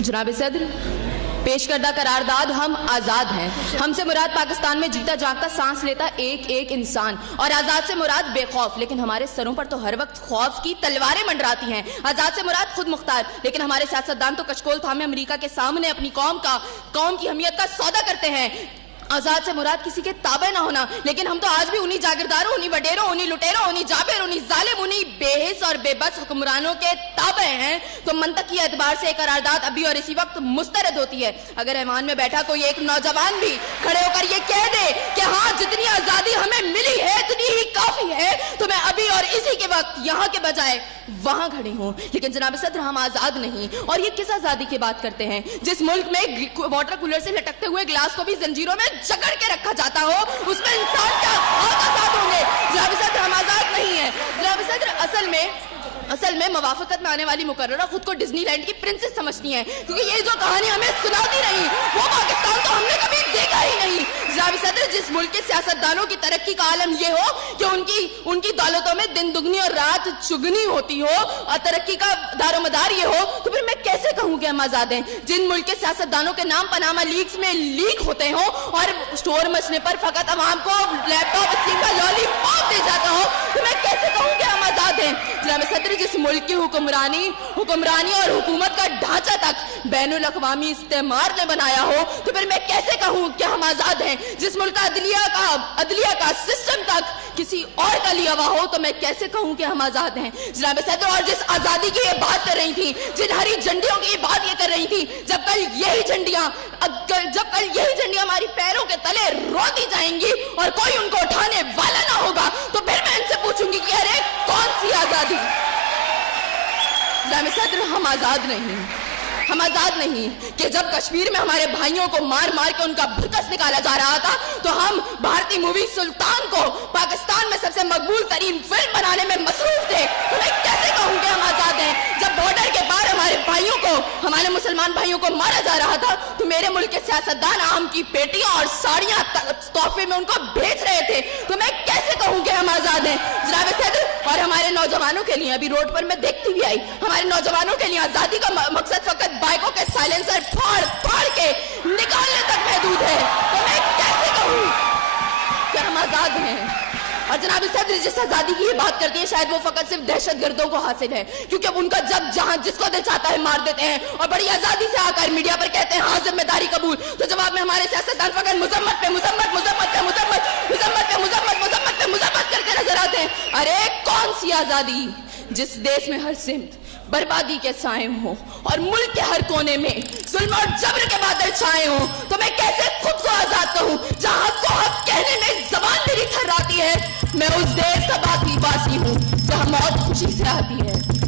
जनाब सदर, पेश करदा करारदाद हम आज़ाद हैं। हमसे मुराद पाकिस्तान में जीता जागता सांस लेता एक एक इंसान, और आज़ाद से मुराद बेखौफ, लेकिन हमारे सरों पर तो हर वक्त खौफ की तलवारें मंडराती हैं। आज़ाद से मुराद खुद मुख्तार, लेकिन हमारे सियासतदान तो कचकोल थामे अमेरिका के सामने अपनी कौम की अहमियत का सौदा करते हैं। आज़ाद से मुराद किसी के ताबे ना होना, लेकिन हम तो आज भी उन्हीं जागीरदारों, उन्हीं वडेरों, उन्हीं लुटेरों, उन्हीं जाबिर, उन्हीं जालिम, उन्हीं बेहिस और बेबस हुक्मरानों के ताबे हैं। तो मंतकी एतबार से करारदाद अभी और इसी वक्त मुस्तरद होती है। अगर ऐवान में बैठा कोई एक नौजवान भी खड़े होकर ये कह दे कि हाँ, जितनी आज़ादी हमें मिली है इतनी ही काफी है, तो मैं अभी और इसी के वक्त यहाँ के बजाय वहां खड़ी हूँ। लेकिन जनाब सदर, हम आजाद नहीं। और ये किस आजादी की बात करते हैं जिस मुल्क में वाटर कूलर से लटकते हुए गिलास को भी जंजीरों में जकड़ के रखा जाता हो, उसमें इंसान क्या आजाद होंगे? जनाब सदर, हम आजाद नहीं है। जनाब सदर, असल में मवाफकत में आने वाली मुकर्ररा खुद को डिज्नीलैंड की प्रिंसेस समझती हैं, क्योंकि ये जो कहानी हमें सुनाती रही वो पाकिस्तान तो हमने कभी देखा ही नहीं। जनाब सदर, जिस मुल्क के सियासतदानों की तरक्की का आलम ये हो कि उनकी दौलतों में दिन दुगनी और रात चुगनी होती हो और तरक्की का दारोमदार ये हो, तो फिर मैं कैसे कहूँ कि हम आजाद हैं? जिन मुल्क के सियासतदानों के नाम पनामा लीक्स में लीक होते हो और स्टोर मचने पर फकत अवाम को लैपटॉप का लॉलीपॉप दे जाता हो, तो मैं कैसे कहूँ कि हम आजाद हैं? जनाब सदर, जिस मुल्क की हुक्मरानी और हुकूमत का ढांचा तक बैनुल अक़वामी इस्तेमार ने बनाया हो, तो फिर मैं कैसे कहूँ कि हम आजाद हैं? जिस मुल्क का अदलिया का सिस्टम तक किसी और का लिया हुआ हो, तो मैं कैसे कहूँ कि हम आजाद हैं? जनाब सदर, और जिस आजादी की ये बात कर रही थी, जिन हरी झंडियों की बात ये कर रही थी, जब कल यही झंडियां हमारी पैरों के तले रोती जाएंगी और कोई उनको उठाने वाला ना होगा, तो फिर मैं इनसे पूछूंगी कि अरे कौन सी आजादी? जनाब सदर, हम आजाद नहीं कि जब कश्मीर में हमारे भाइयों को मार मार के उनका भुर्कस निकाला जा रहा था, तो हम भारतीय मूवी सुल्तान को पाकिस्तान में सबसे मकबूल तरीन फिल्म बनाने में मसरूफ थे। तो मैं कैसे कहूँ कि हम आजाद हैं? जब बॉर्डर के पार हमारे मुसलमान भाइयों को मारा जा रहा था, तो मेरे मुल्क के सियासतदान आम की पेटियां और साड़ियां तोहफे में उनको बेच रहे थे। तो मैं कैसे कहूँ कि हम आजाद हैं? जनाब सदर, और हमारे नौजवानों के लिए, अभी रोड पर मैं देखती भी आई, हमारे नौजवानों के लिए आजादी का मकसद फकत बाइकों के साइलेंसर फाड़ के निकालने तक महदूद है। तो मैं कैसे कहूँ कि हम आजाद हैं? और जनाब सदर, जिस आजादी की ये बात करती है, शायद वो फकत सिर्फ दहशतगर्दों को हासिल है, क्योंकि अब उनका जब जहां जिसको दिल चाहता है मार देते हैं और बड़ी आजादी से आकर मीडिया पर कहते हैं हाँ जिम्मेदारी कबूल। तो जवाब में हमारे सियासतदान फकत मुजम्मत करके नजर आते हैं। अरे कौन सी आजादी जिस देश में हर सिमत बर्बादी के साए हो और मुल्क के हर कोने में जुल्म और जबर के बादल छाए हो? तो मैं कैसे खुद को आजाद कहूँ जहाँ हक को हक कहने में जबान मेरी थर्राती है? मैं उस देश का बाकी बासी हूँ जहाँ मौत खुशी से आती है।